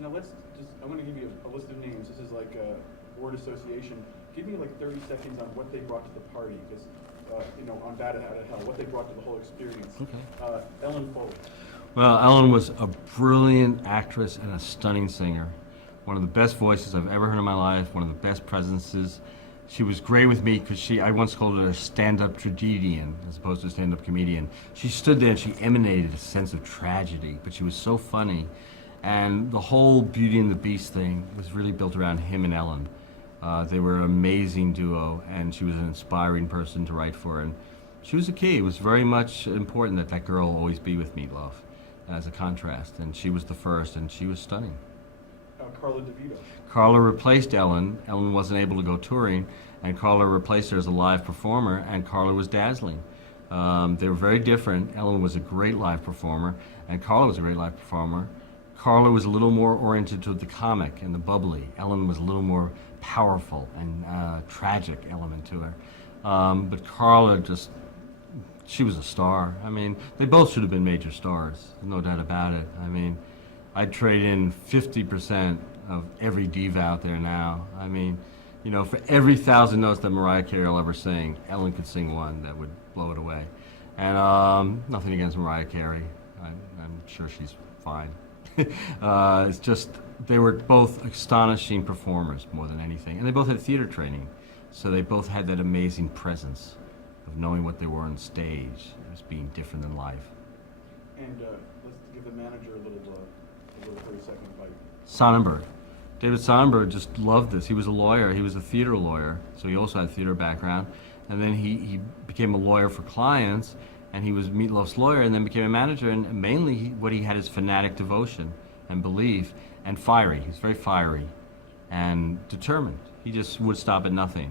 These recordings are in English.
Now I'm going to give you a list of names. This is like a word association. Give me like 30 seconds on what they brought to the party, because, on Bat Out of Hell, what they brought to the whole experience. Okay. Ellen Foley. Well, Ellen was a brilliant actress and a stunning singer. One of the best voices I've ever heard in my life, one of the best presences. She was great with me because I once called her a stand-up tragedian as opposed to a stand-up comedian. She stood there and she emanated a sense of tragedy, but she was so funny. And the whole Beauty and the Beast thing was really built around him and Ellen. They were an amazing duo, and she was an inspiring person to write for. And she was the key. It was very much important that that girl always be with Meatloaf as a contrast. And she was the first, and she was stunning. Carla DeVito. Carla replaced Ellen. Ellen wasn't able to go touring, and Carla replaced her as a live performer, and Carla was dazzling. They were very different. Ellen was a great live performer, and Carla was a great live performer. Carla was a little more oriented to the comic and the bubbly. Ellen was a little more powerful and tragic element to her. But Carla she was a star. I mean, they both should have been major stars, no doubt about it. I mean, I'd trade in 50% of every diva out there now. I mean, for every 1,000 notes that Mariah Carey will ever sing, Ellen could sing one that would blow it away. And nothing against Mariah Carey. I'm sure she's fine. It's just, they were both astonishing performers more than anything. And they both had theater training. So they both had that amazing presence of knowing what they were on stage as being different than life. And let's give the manager a little 30-second bite. Sonnenberg. David Sonnenberg just loved this. He was a lawyer. He was a theater lawyer, so he also had a theater background. And then he became a lawyer for clients, and he was Meatloaf's lawyer, and then became a manager. And mainly what he had is fanatic devotion and belief, and fiery. He was very fiery and determined. He just would stop at nothing,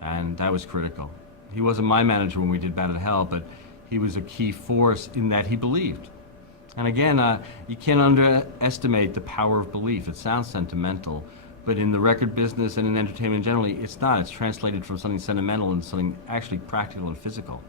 and that was critical. He wasn't my manager when we did Bat Out of Hell, but he was a key force in that he believed. And again, you can't underestimate the power of belief. It sounds sentimental, but in the record business and in entertainment generally, it's not. It's translated from something sentimental into something actually practical and physical.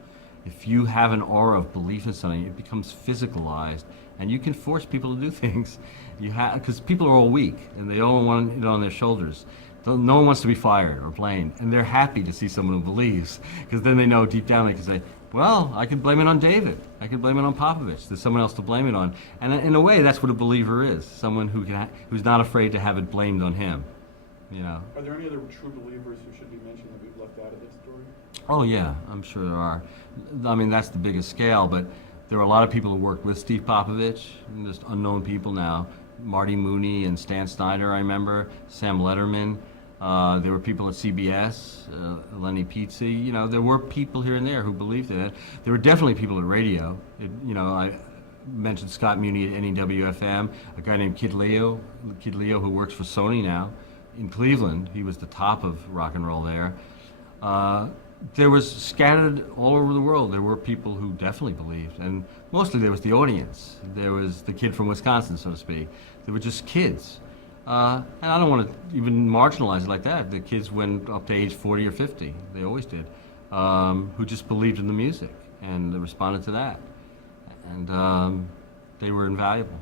If you have an aura of belief in something, it becomes physicalized, and you can force people to do things. Because people are all weak, and they all want it on their shoulders. No one wants to be fired or blamed, and they're happy to see someone who believes, because then they know deep down they can say, well, I can blame it on David. I can blame it on Popovich. There's someone else to blame it on. And in a way, that's what a believer is, someone who's not afraid to have it blamed on him. Are there any other true believers who should be mentioned that we've left out of this story? Oh, yeah, I'm sure there are. I mean, that's the biggest scale, but there were a lot of people who worked with Steve Popovich, just unknown people now. Marty Mooney and Stan Snyder, I remember, Sam Letterman. There were people at CBS, Lenny Pizzi. There were people here and there who believed in it. There were definitely people at radio. I mentioned Scott Muni at NEWFM, a guy named Kid Leo who works for Sony now in Cleveland. He was the top of rock and roll there. There was scattered all over the world. There were people who definitely believed, and mostly there was the audience. There was the kid from Wisconsin, so to speak. There were just kids. And I don't want to even marginalize it like that. The kids went up to age 40 or 50, they always did, who just believed in the music and responded to that. And they were invaluable.